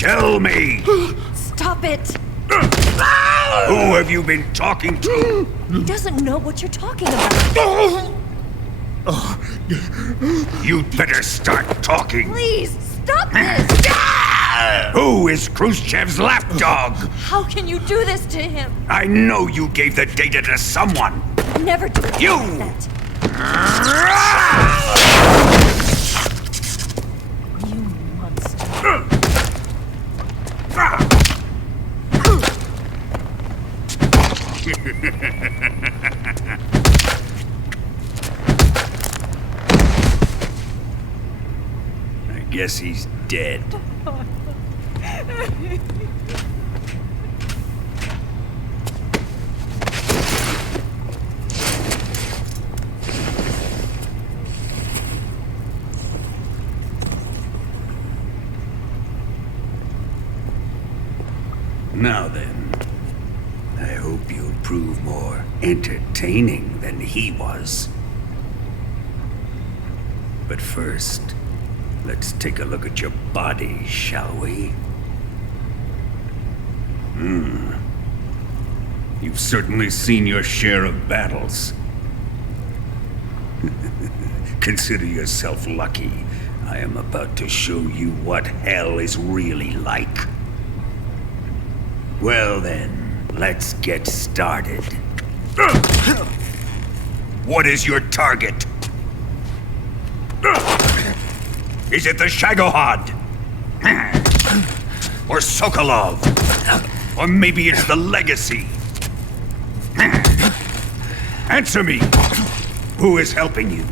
Tell me! Stop it! Who have you been talking to? He doesn't know what you're talking about. You'd better start talking. Please, stop this! Who is Khrushchev's lapdog? How can you do this to him? I know you gave the data to someone. Never do it You! like that. You monster. I guess he's dead. Now then, I hope you'll prove more entertaining than he was. But first, let's take a look at your body, shall we? You've certainly seen your share of battles. Consider yourself lucky. I am about to show you what hell is really like. Well then, let's get started. What is your target? Is it the Shagohod? Or Sokolov? Or maybe it's the Legacy? Answer me! Who is helping you?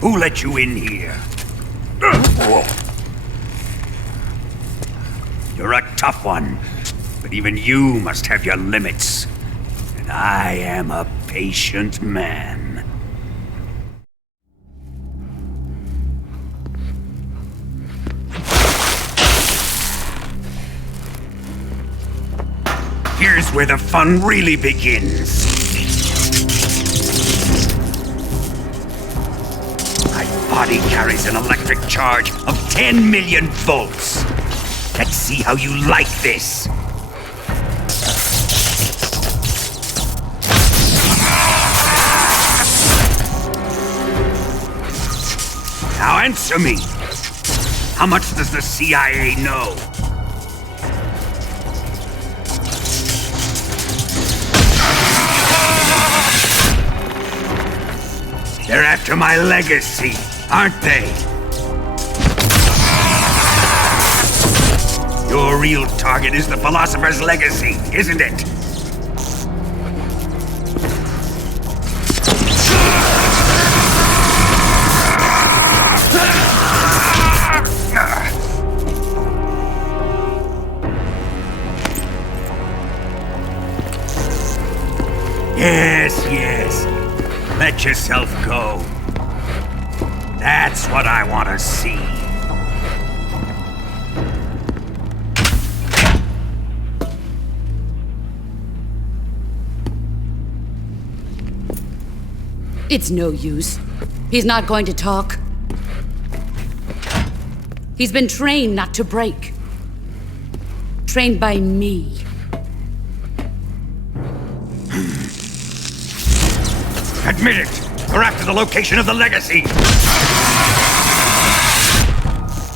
Who let you in here? You're a tough one, but even you must have your limits. And I am a patient man. Here's where the fun really begins. My body carries an electric charge of 10 million volts. Let's see how you like this. Now answer me. How much does the CIA know? They're after my legacy, aren't they? Your real target is the Philosopher's Legacy, isn't it? Yes. Let yourself go. That's what I want to see. It's no use. He's not going to talk. He's been trained not to break. Trained by me. Admit it! We're after the location of the Legacy!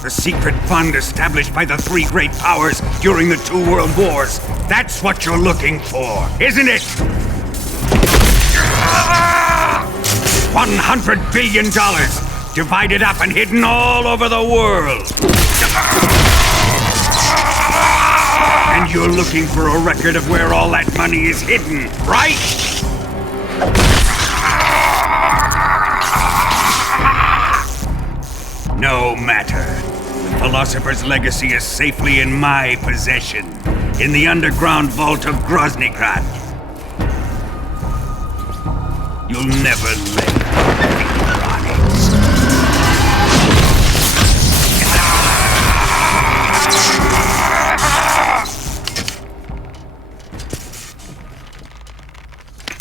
The secret fund established by the three great powers during the 2 world wars. That's what you're looking for, isn't it? $100 billion, divided up and hidden all over the world. And you're looking for a record of where all that money is hidden, right? No matter. The Philosopher's Legacy is safely in my possession, in the underground vault of Groznyj. You'll never lay a finger on it.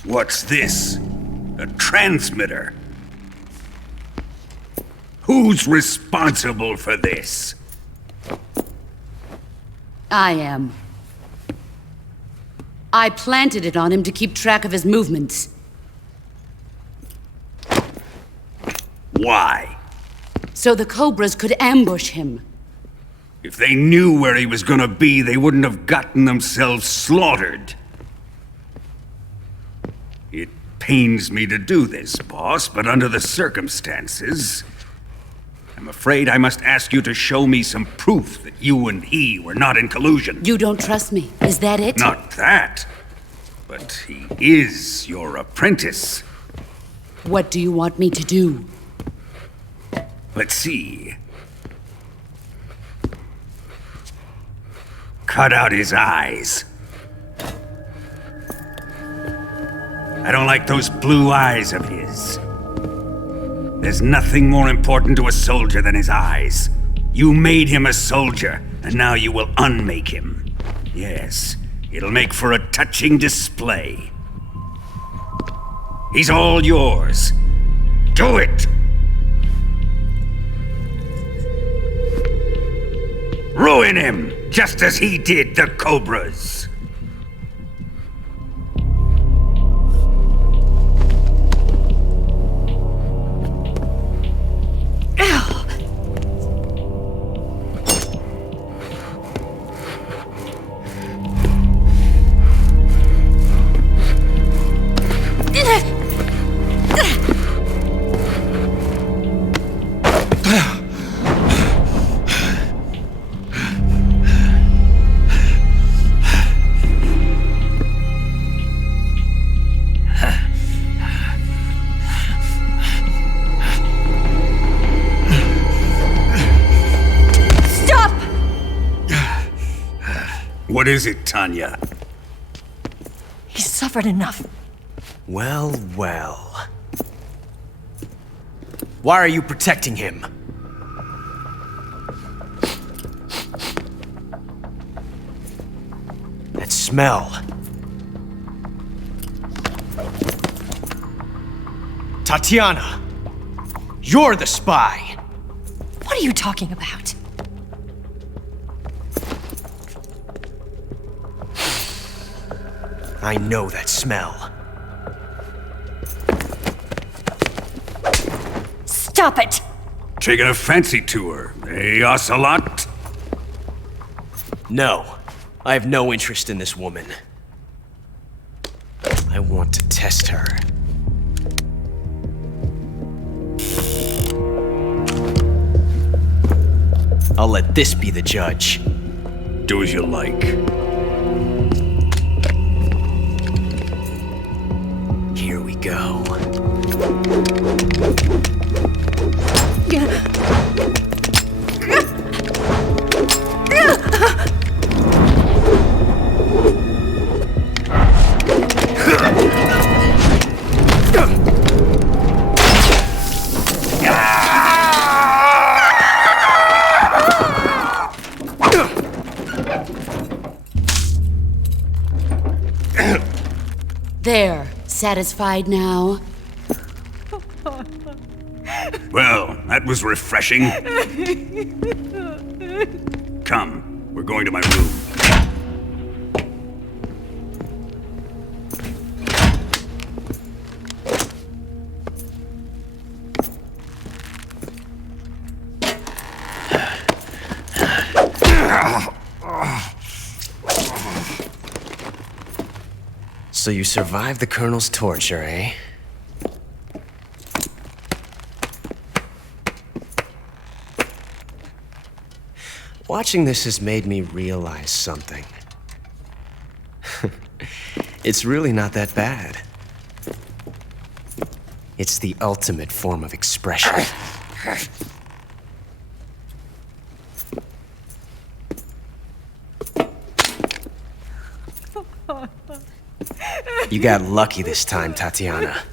What's this? A transmitter? Who's responsible for this? I am. I planted it on him to keep track of his movements. Why? So the Cobras could ambush him. If they knew where he was gonna be, they wouldn't have gotten themselves slaughtered. It pains me to do this, boss, but under the circumstances, I'm afraid I must ask you to show me some proof that you and he were not in collusion. You don't trust me, is that it? Not that, but he is your apprentice. What do you want me to do? Let's see. Cut out his eyes. I don't like those blue eyes of his. There's nothing more important to a soldier than his eyes. You made him a soldier, and now you will unmake him. Yes, it'll make for a touching display. He's all yours. Do it! Ruin him, just as he did the Cobras. What is it, Tanya? He's suffered enough. Well, well. Why are you protecting him? That smell. Tatiana! You're the spy! What are you talking about? I know that smell. Stop it! Taking a fancy to her, eh, Ocelot? No, I have no interest in this woman. I want to test her. I'll let this be the judge. Do as you like. Here we go. There, satisfied now? Well, that was refreshing. Come, we're going to my room. So you survived the Colonel's torture, eh? Watching this has made me realize something. It's really not that bad. It's the ultimate form of expression. You got lucky this time, Tatiana.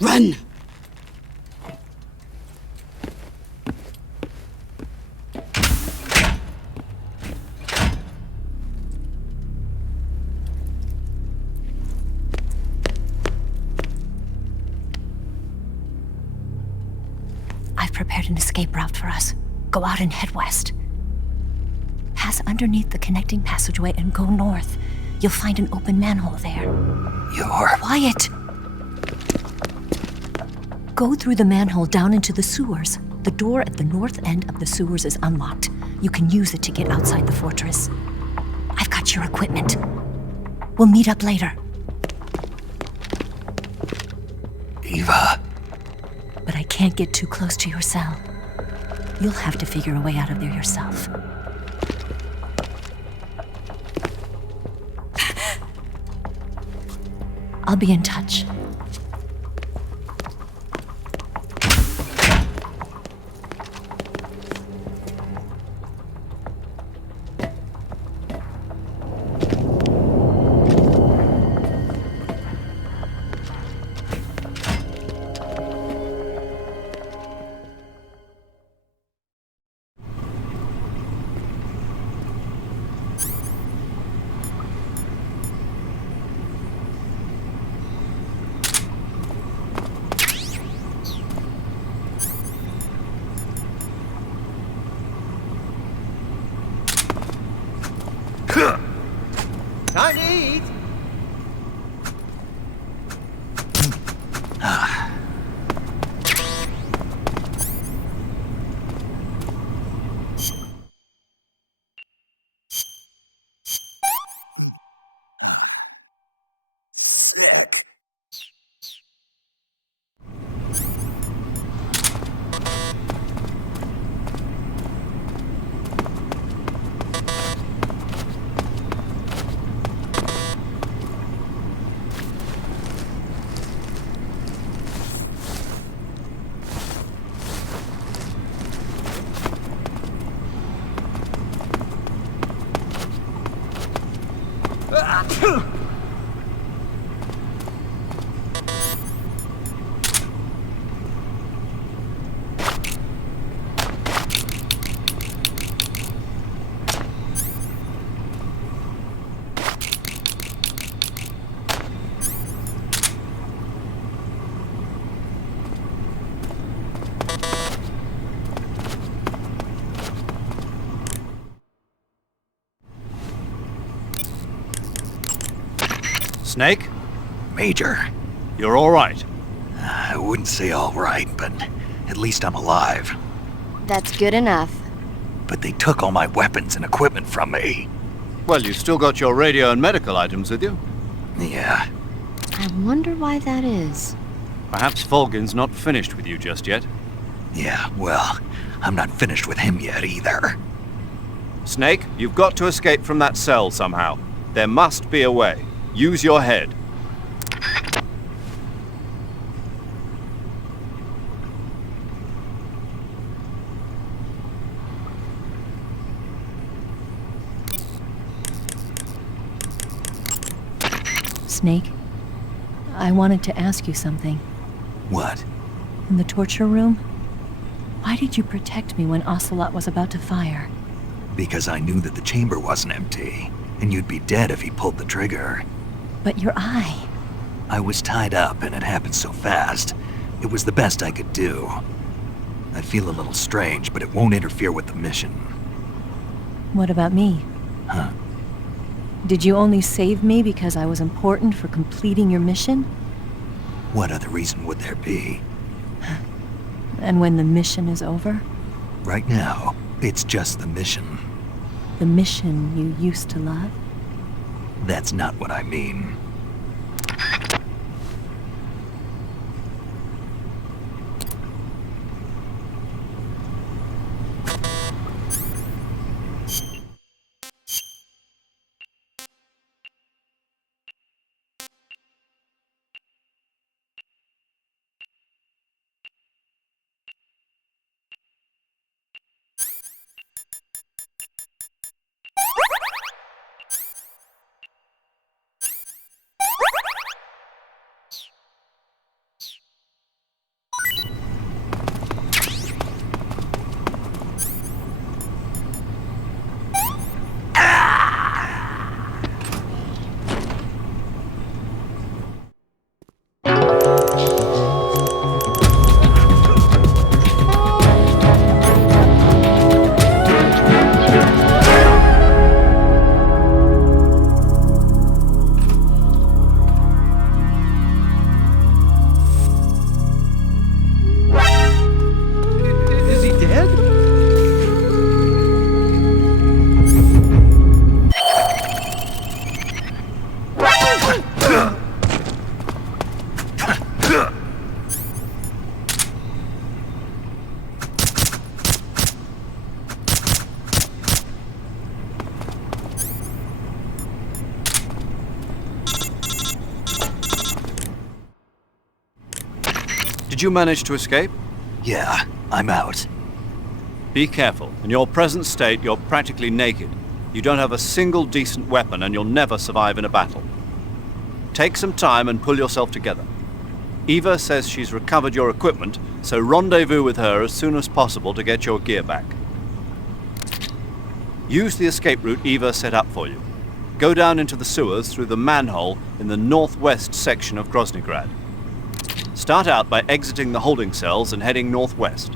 Run! I've prepared an escape route for us. Go out and head west. Pass underneath the connecting passageway and go north. You'll find an open manhole there. You're... Quiet! Go through the manhole down into the sewers. The door at the north end of the sewers is unlocked. You can use it to get outside the fortress. I've got your equipment. We'll meet up later. Eva. But I can't get too close to your cell. You'll have to figure a way out of there yourself. I'll be in touch. Time to eat! Snake? Major, You're all right. I wouldn't say all right, but at least I'm alive. That's good enough. But they took all my weapons and equipment from me. Well, you've still got your radio and medical items with you. Yeah, I wonder why that is. Perhaps Volgin's not finished with you just yet. yeah, well, I'm not finished with him yet either. Snake, you've got to escape from that cell somehow. There must be a way. Use your head. Snake, I wanted to ask you something. What? In the torture room, why did you protect me when Ocelot was about to fire? Because I knew that the chamber wasn't empty, and you'd be dead if he pulled the trigger. But your eye... I was tied up, and it happened so fast. It was the best I could do. I feel a little strange, but it won't interfere with the mission. What about me? Huh? Did you only save me because I was important for completing your mission? What other reason would there be? And when the mission is over? Right now, it's just the mission. The mission you used to love? That's not what I mean. Did you manage to escape? Yeah, I'm out. Be careful. In your present state, you're practically naked. You don't have a single decent weapon, and you'll never survive in a battle. Take some time and pull yourself together. Eva says she's recovered your equipment, so rendezvous with her as soon as possible to get your gear back. Use the escape route Eva set up for you. Go down into the sewers through the manhole in the northwest section of Groznyj. Start out by exiting the holding cells and heading northwest.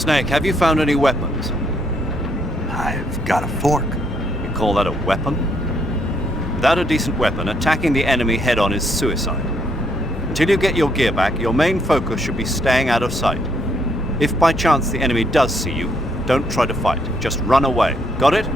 Snake, have you found any weapons? I've got a fork. You call that a weapon? Without a decent weapon, attacking the enemy head-on is suicide. Until you get your gear back, your main focus should be staying out of sight. If by chance the enemy does see you, don't try to fight. Just run away. Got it?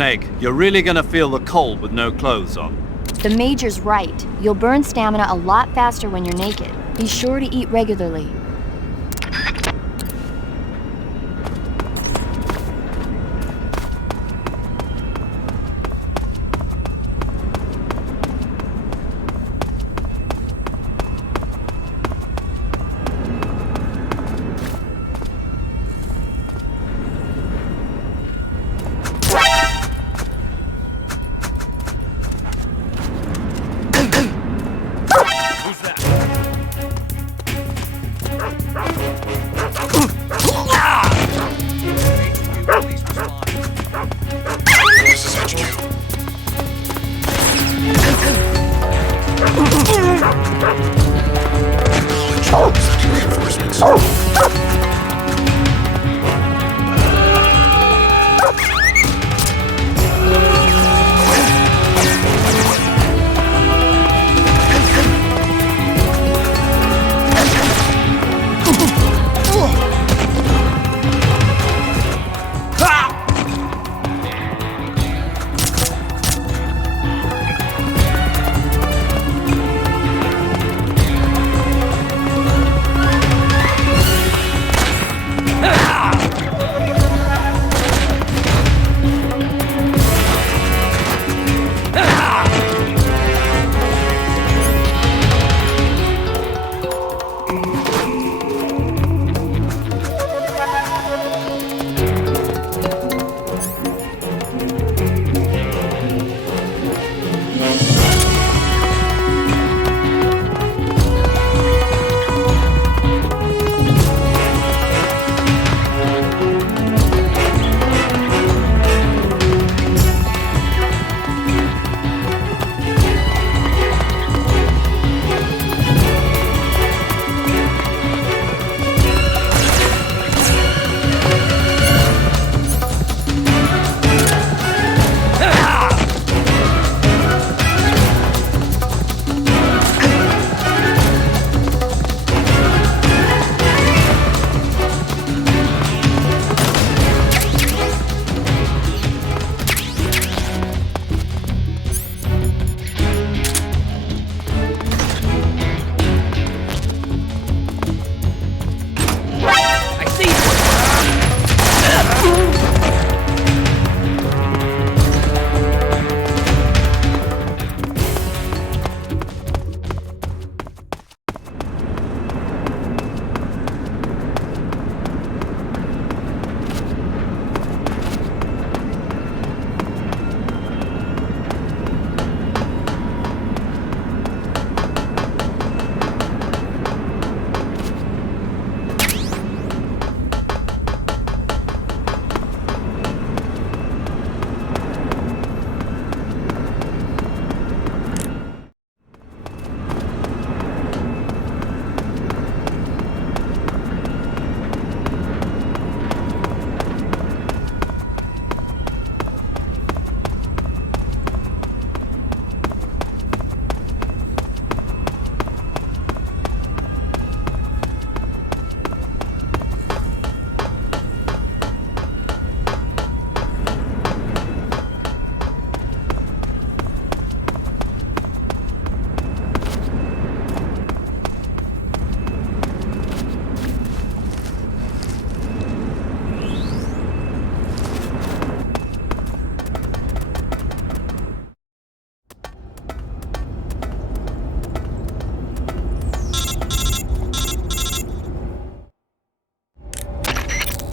Snake, you're really gonna feel the cold with no clothes on. The Major's right. You'll burn stamina a lot faster when you're naked. Be sure to eat regularly.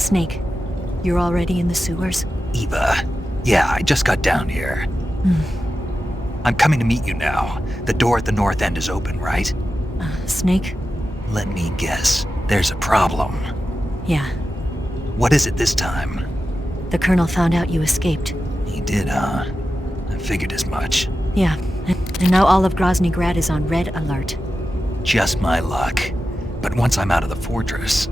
Snake, you're already in the sewers? Eva. Yeah, I just got down here. I'm coming to meet you now. The door at the north end is open, right? Snake? Let me guess. There's a problem. Yeah. What is it this time? The Colonel found out you escaped. He did, huh? I figured as much. Yeah, and now all of Groznyj Grad is on red alert. Just my luck. But once I'm out of the fortress...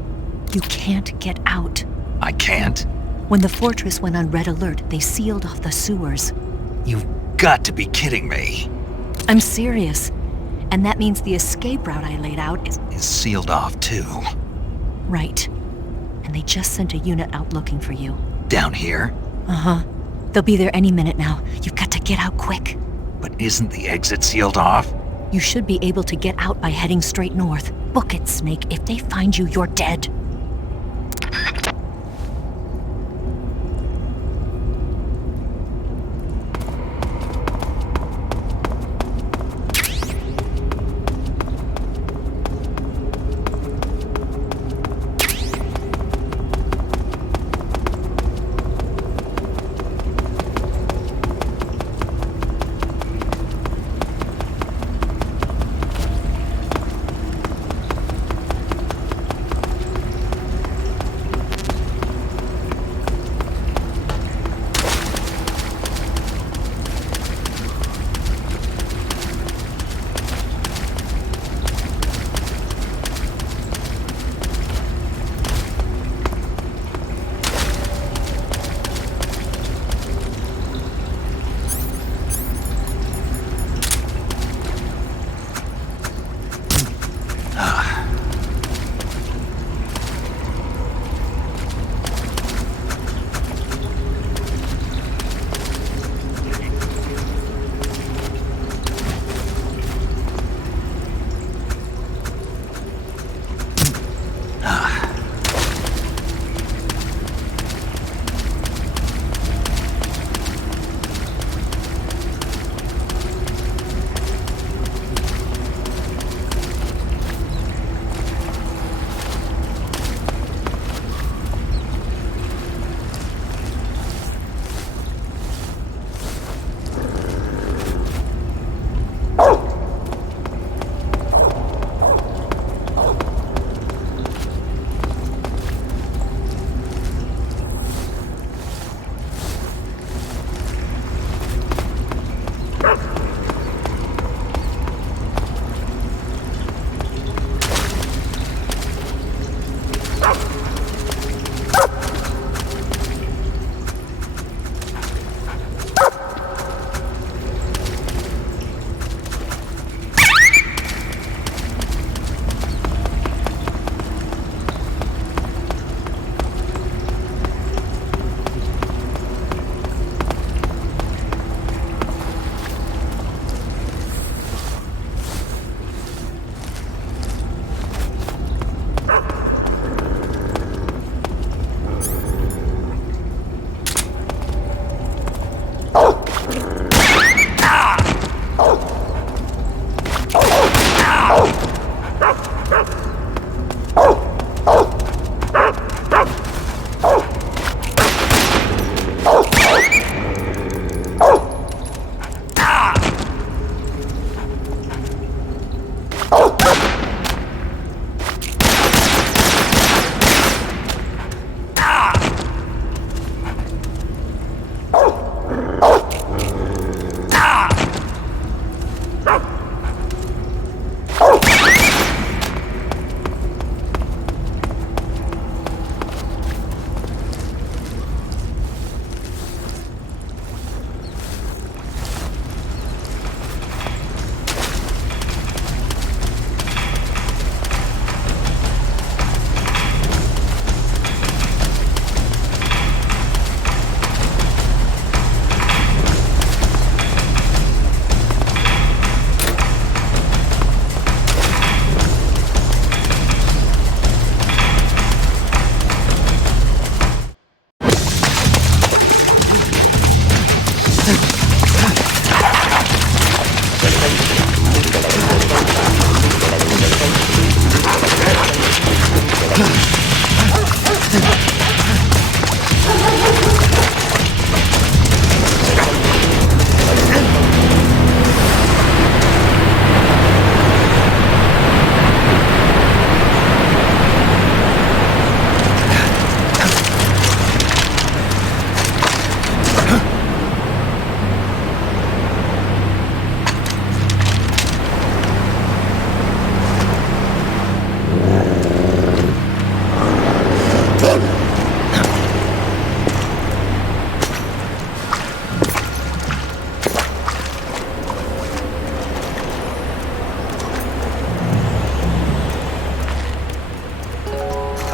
You can't get out. I can't? When the fortress went on red alert, they sealed off the sewers. You've got to be kidding me. I'm serious. And that means the escape route I laid out is... Is sealed off too. Right. And they just sent a unit out looking for you. Down here? Uh-huh. They'll be there any minute now. You've got to get out quick. But isn't the exit sealed off? You should be able to get out by heading straight north. Book it, Snake. If they find you, you're dead.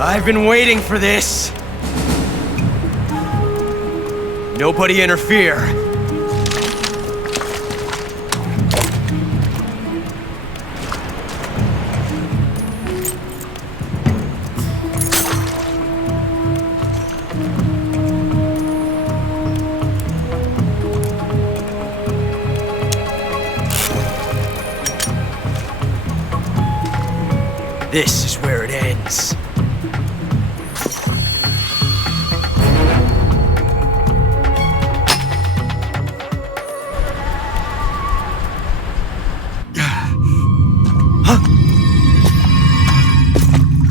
I've been waiting for this. Nobody interfere. This is where it ends.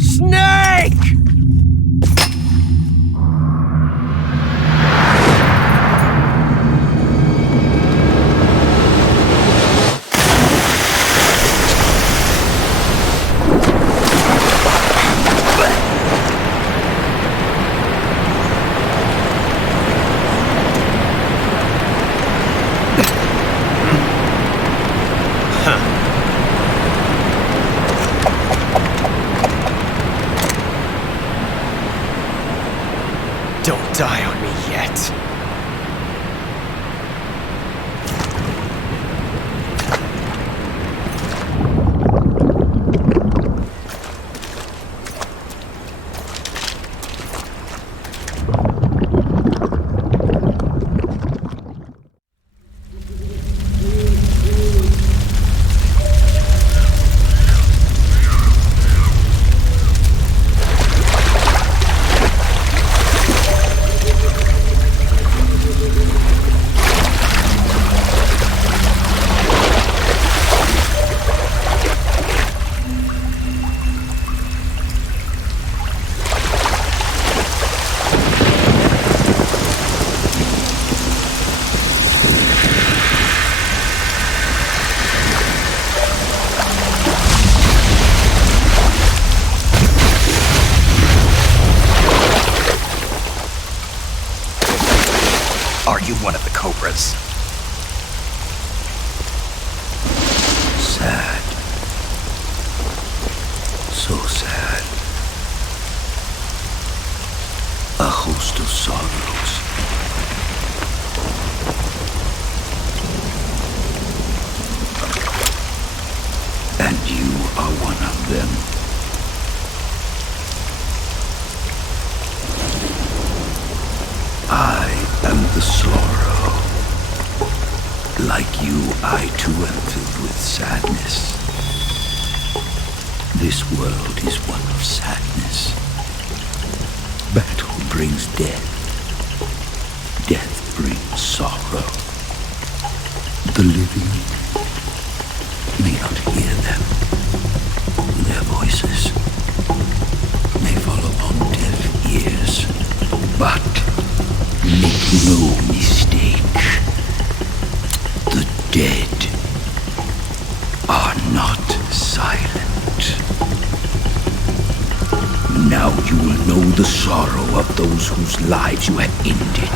Snake! Don't die on me yet. Are you one of the Cobras? Sad. So sad. A host of sorrows. And you are one of them. I am the sorrow. Like you, I too am filled with sadness. This world is one of sadness. Battle brings death. Death brings sorrow. The living may not hear them. Their voices may fall upon deaf ears. But make no mistake, the dead are not silent. Now you will know the sorrow of those whose lives you have ended.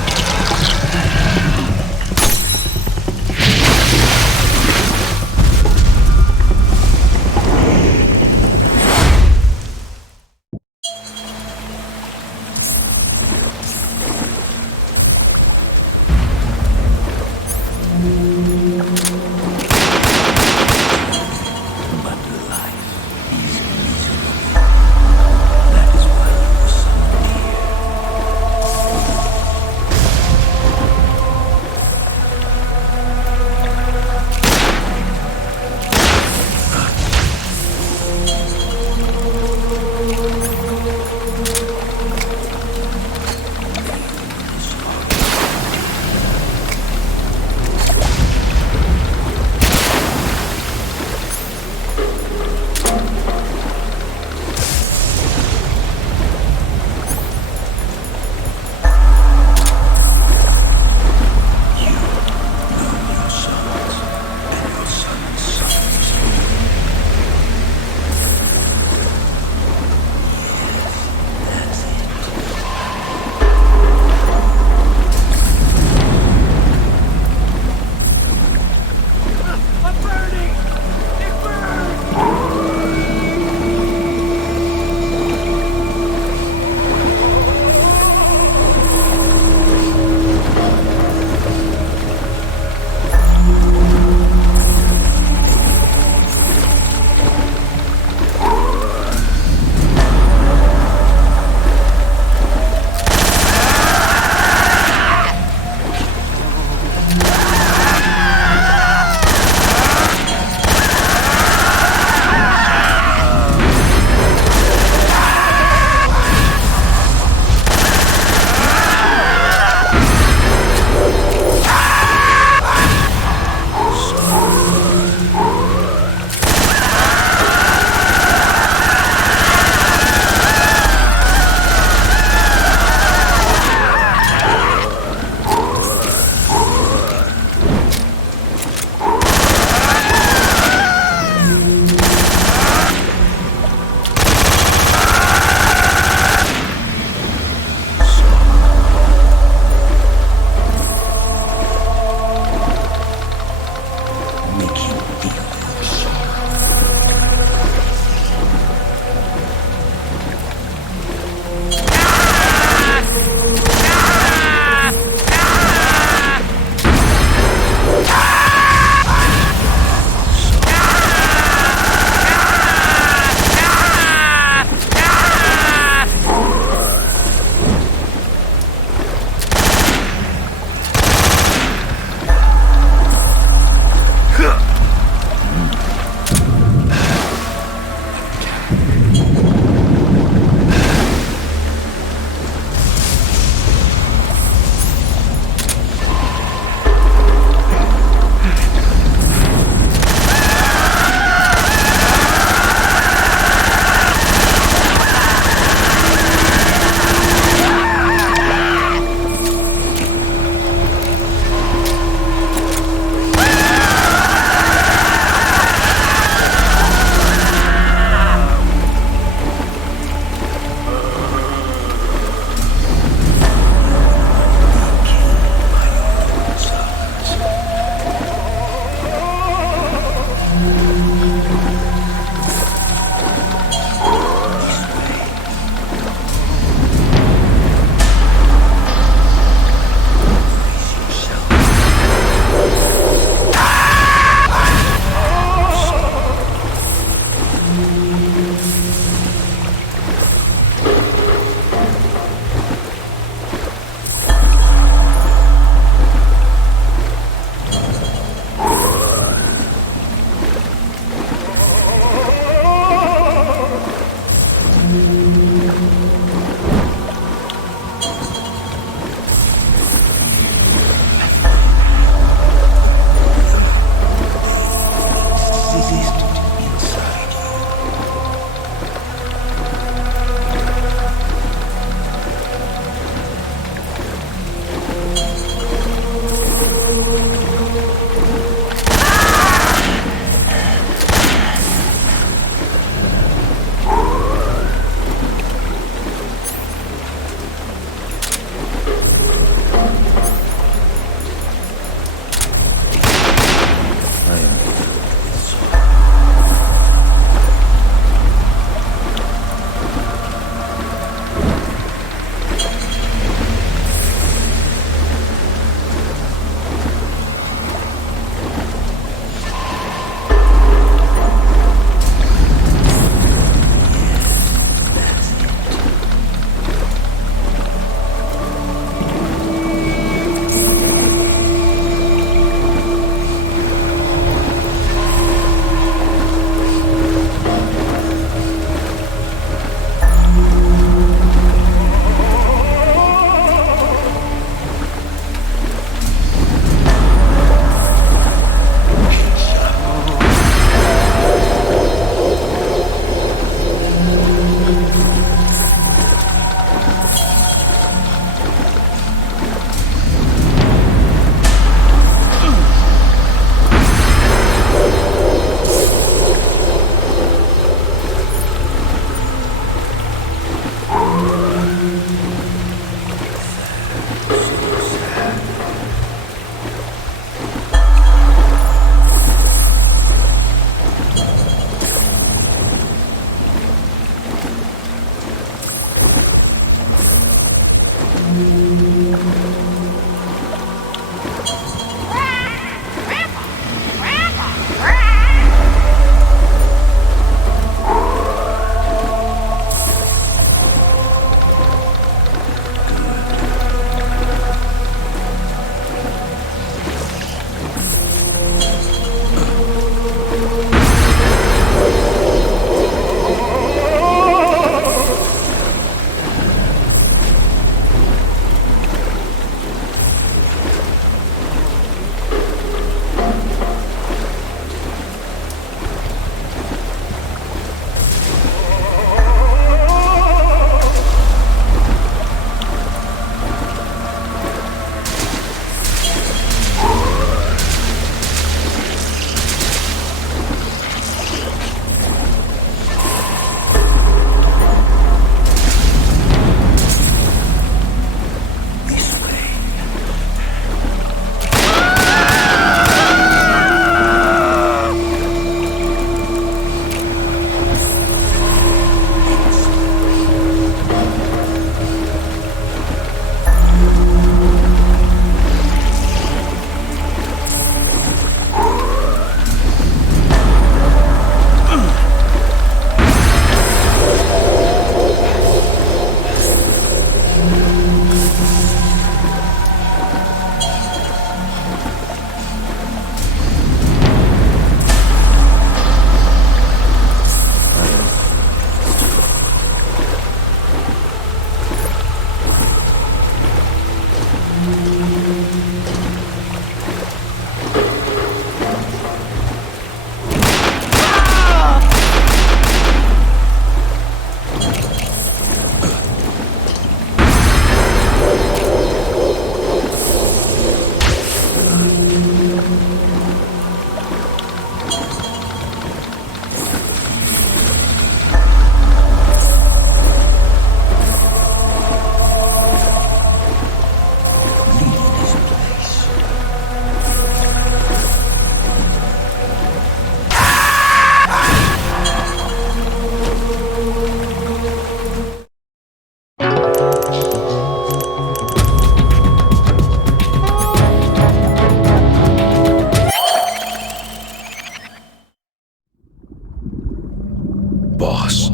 Boss,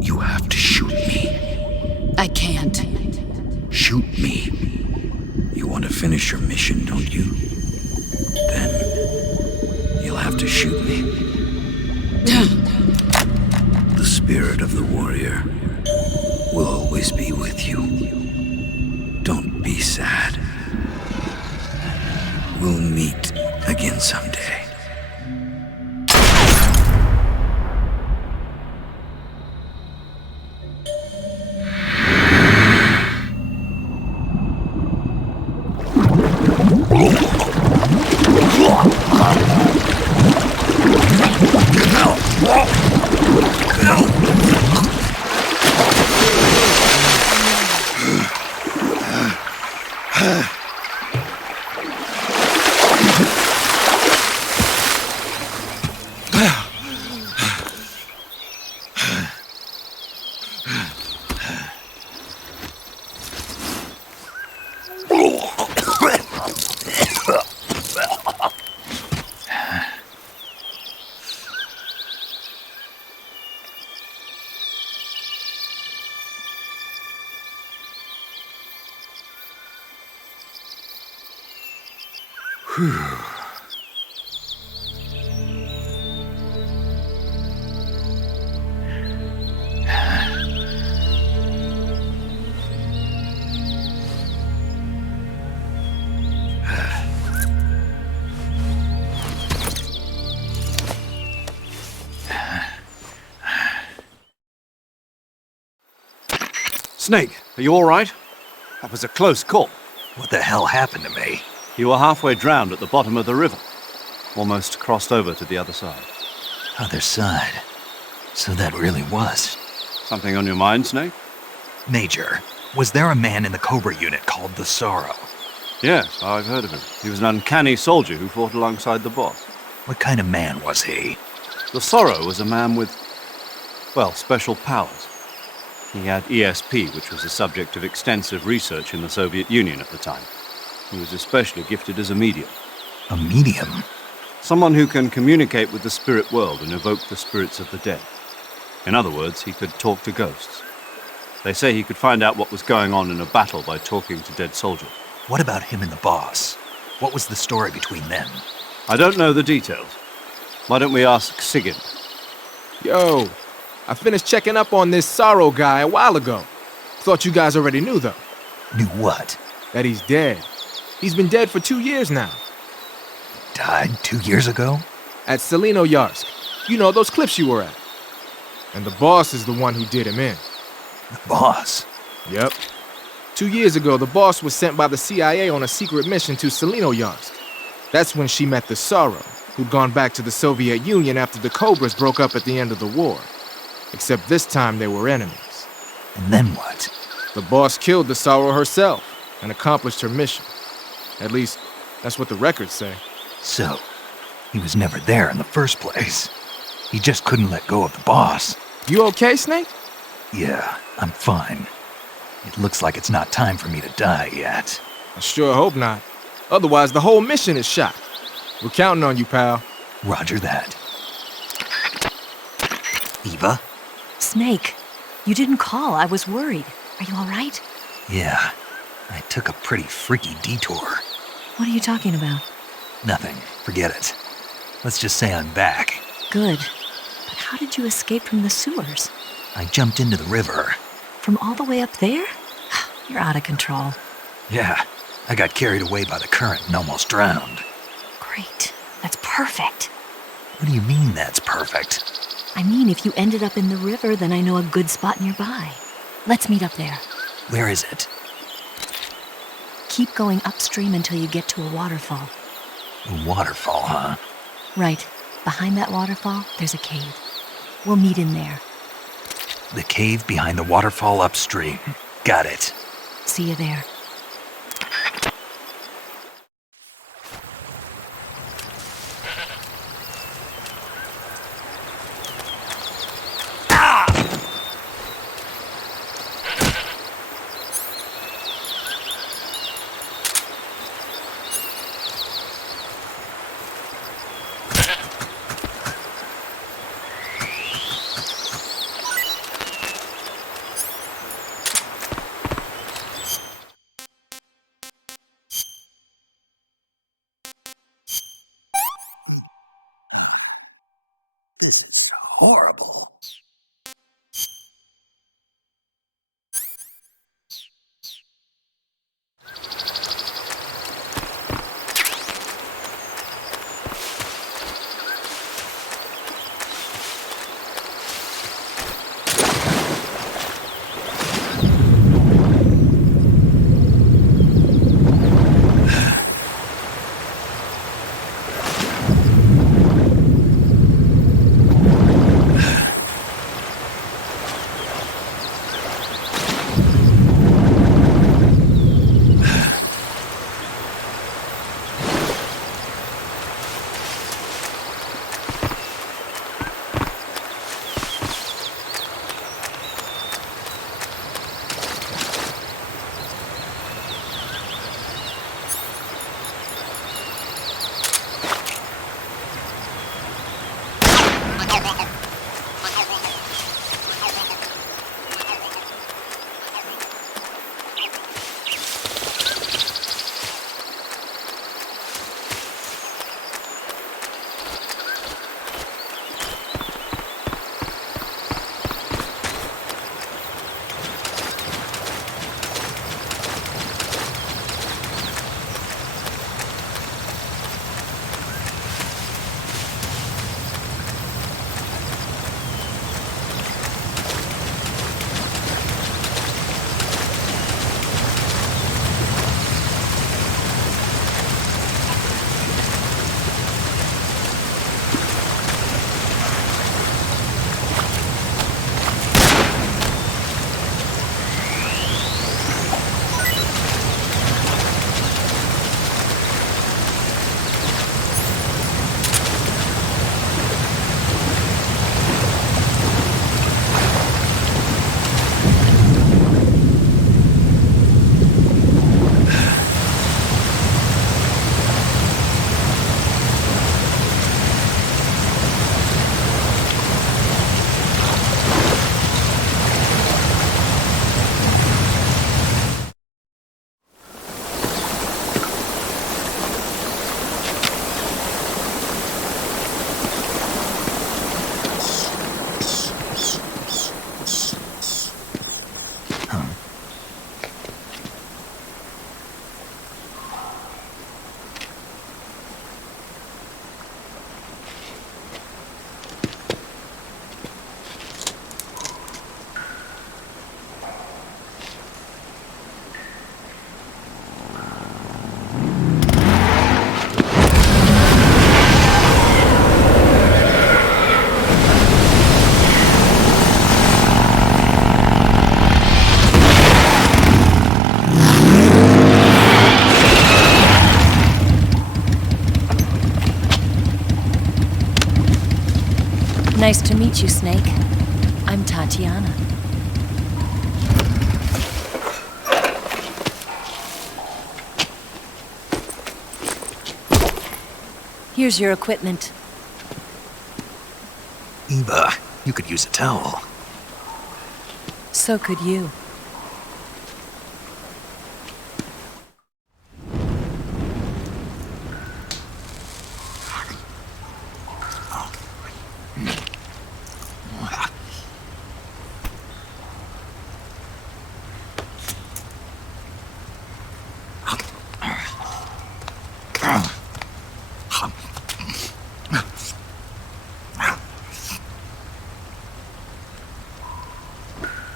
you have to shoot me. I can't. Shoot me. You want to finish your mission, don't you? Then you'll have to shoot me. The spirit of the warrior will always be with you. Don't be sad. We'll meet again someday. Snake, are you all right? That was a close call. What the hell happened to me? You were halfway drowned at the bottom of the river. Almost crossed over to the other side. Other side. So that really was. Something on your mind, Snake? Major, was there a man in the Cobra unit called the Sorrow? Yes, I've heard of him. He was an uncanny soldier who fought alongside the boss. What kind of man was he? The Sorrow was a man with, well, special powers. He had ESP, which was the subject of extensive research in the Soviet Union at the time. He was especially gifted as a medium. A medium? Someone who can communicate with the spirit world and evoke the spirits of the dead. In other words, he could talk to ghosts. They say he could find out what was going on in a battle by talking to dead soldiers. What about him and the boss? What was the story between them? I don't know the details. Why don't we ask Sigyn? Yo, I finished checking up on this Sorrow guy a while ago. Thought you guys already knew, though. Knew what? That he's dead. He's been dead for 2 years now. Died 2 years ago? At Selino-Yarsk. You know, those cliffs you were at. And the boss is the one who did him in. The boss? Yep. 2 years ago, the boss was sent by the CIA on a secret mission to Selino-Yarsk. That's when she met the Sorrow, who'd gone back to the Soviet Union after the Cobras broke up at the end of the war. Except this time they were enemies. And then what? The boss killed the Sorrow herself and accomplished her mission. At least, that's what the records say. So, he was never there in the first place. He just couldn't let go of the boss. You okay, Snake? Yeah, I'm fine. It looks like it's not time for me to die yet. I sure hope not. Otherwise, the whole mission is shot. We're counting on you, pal. Roger that. Eva? Snake, you didn't call. I was worried. Are you all right? Yeah, I took a pretty freaky detour. What are you talking about? Nothing. Forget it. Let's just say I'm back. Good. But how did you escape from the sewers? I jumped into the river. From all the way up there? You're out of control. Yeah, I got carried away by the current and almost drowned. Great. That's perfect. What do you mean that's perfect? I mean, if you ended up in the river, then I know a good spot nearby. Let's meet up there. Where is it? Keep going upstream until you get to a waterfall. A waterfall, huh? Right. Behind that waterfall, there's a cave. We'll meet in there. The cave behind the waterfall upstream. Got it. See you there. This is horrible. Nice to meet you, Snake. I'm Tatiana. Here's your equipment. Eva, you could use a towel. So could you.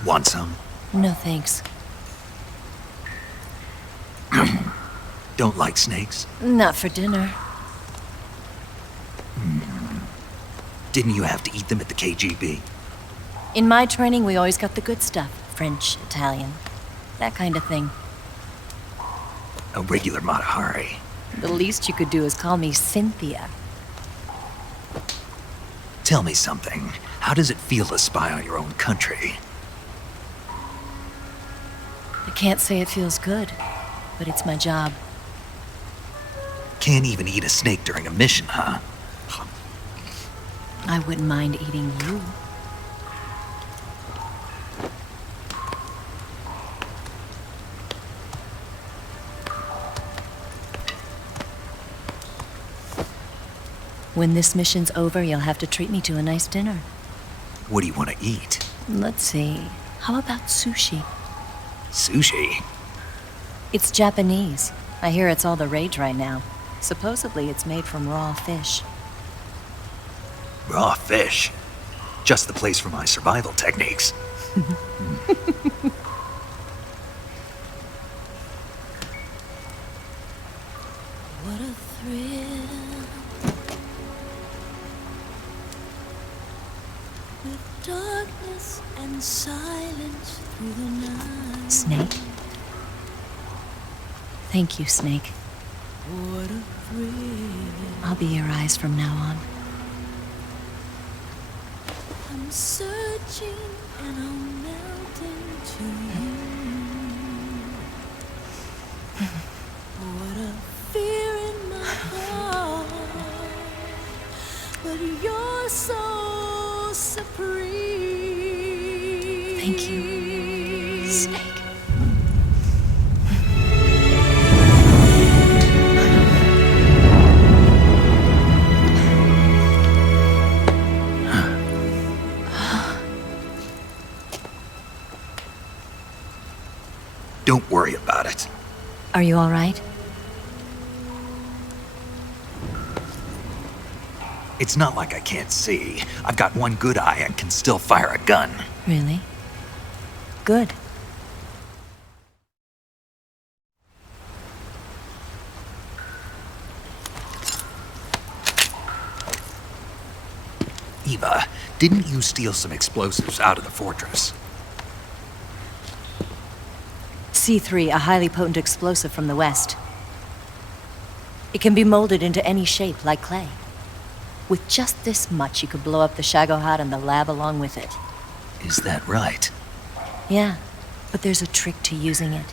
Want some? No thanks. Don't like snakes? Not for dinner. Didn't you have to eat them at the KGB? In my training, we always got the good stuff. French, Italian, that kind of thing. A regular Matahari. The least you could do is call me Cynthia. Tell me something. How does it feel to spy on your own country? I can't say it feels good, but it's my job. Can't even eat a snake during a mission, huh? I wouldn't mind eating you. When this mission's over, you'll have to treat me to a nice dinner. What do you want to eat? Let's see. How about sushi? Sushi? It's Japanese. I hear it's all the rage right now. Supposedly it's made from raw fish. Raw fish? Just the place for my survival techniques. What a thrill. With darkness and silence through the night. Snake? Thank you, Snake. What a thrill. I'll be your eyes from now on. I'm searching and I'm melting to you. What a fear in my heart, but you're so supreme. Thank you, Snake. Don't worry about it. Are you all right? It's not like I can't see. I've got one good eye and can still fire a gun. Really? Good. Eva, didn't you steal some explosives out of the fortress? C3, a highly potent explosive from the west. It can be molded into any shape, like clay. With just this much, you could blow up the Shagohod and the lab along with it. Is that right? Yeah, but there's a trick to using it.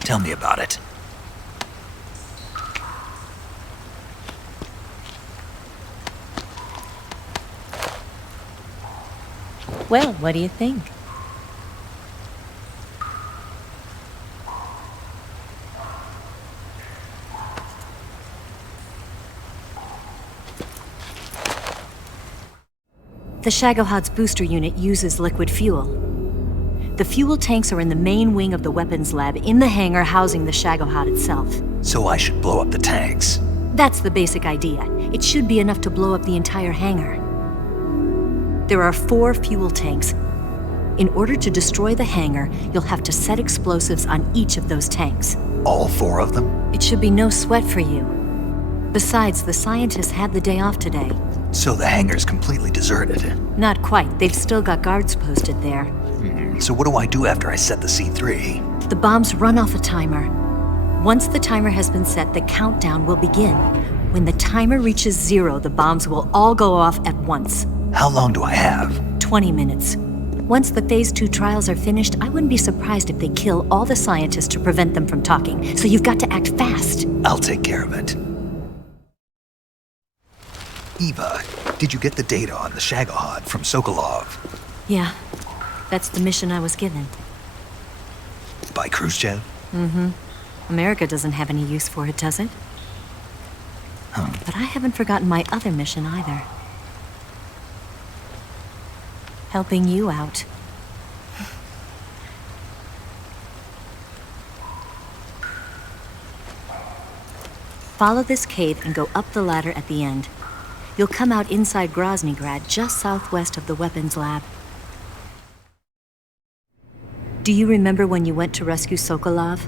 Tell me about it. Well, what do you think? The Shagohod's booster unit uses liquid fuel. The fuel tanks are in the main wing of the weapons lab in the hangar housing the Shagohod itself. So I should blow up the tanks. That's the basic idea. It should be enough to blow up the entire hangar. There are 4 fuel tanks. In order to destroy the hangar, you'll have to set explosives on each of those tanks. All 4 of them? It should be no sweat for you. Besides, the scientists had the day off today. So the hangar's completely deserted. Not quite. They've still got guards posted there. So what do I do after I set the C3? The bombs run off a timer. Once the timer has been set, the countdown will begin. When the timer reaches 0, the bombs will all go off at once. How long do I have? 20 minutes. Once the Phase 2 trials are finished, I wouldn't be surprised if they kill all the scientists to prevent them from talking, so you've got to act fast. I'll take care of it. Eva, did you get the data on the Shagohod from Sokolov? Yeah, that's the mission I was given. By Khrushchev? America doesn't have any use for it, does it? But I haven't forgotten my other mission either. Helping you out. Follow this cave and go up the ladder at the end. You'll come out inside Groznyj Grad, just southwest of the weapons lab. Do you remember when you went to rescue Sokolov?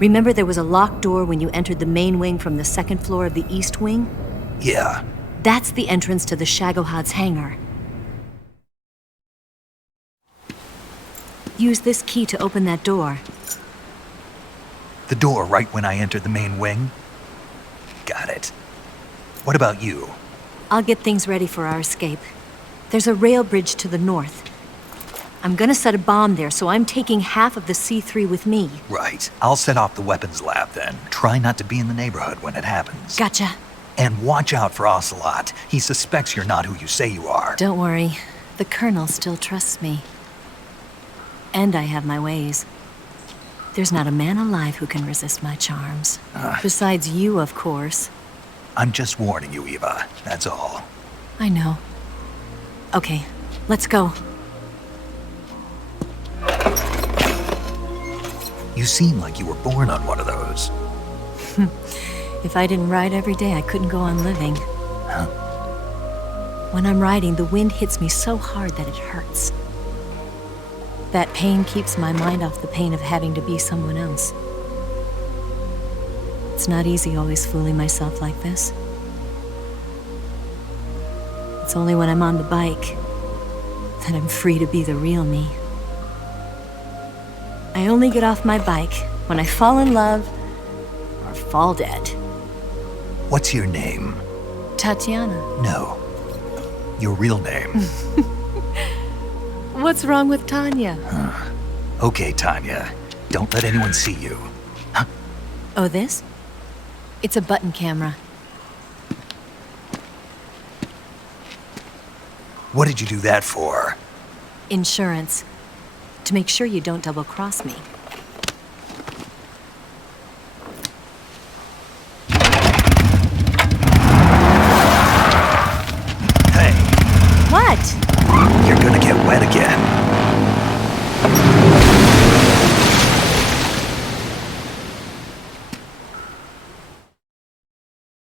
Remember there was a locked door when you entered the main wing from the second floor of the east wing? Yeah. That's the entrance to the Shagohod's hangar. Use this key to open that door. The door right when I entered the main wing? Got it. What about you? I'll get things ready for our escape. There's a rail bridge to the north. I'm gonna set a bomb there, so I'm taking half of the C3 with me. Right. I'll set off the weapons lab then. Try not to be in the neighborhood when it happens. Gotcha. And watch out for Ocelot. He suspects you're not who you say you are. Don't worry. The Colonel still trusts me. And I have my ways. There's not a man alive who can resist my charms. Besides you, of course. I'm just warning you, Eva. That's all. I know. Okay, let's go. You seem like you were born on one of those. If I didn't ride every day, I couldn't go on living. Huh? When I'm riding, the wind hits me so hard that it hurts. That pain keeps my mind off the pain of having to be someone else. It's not easy always fooling myself like this. It's only when I'm on the bike that I'm free to be the real me. I only get off my bike when I fall in love or fall dead. What's your name? Tatiana. No. Your real name. What's wrong with Tanya? Okay, Tanya. Don't let anyone see you. Oh, this? It's a button camera. What did you do that for? Insurance. To make sure you don't double-cross me.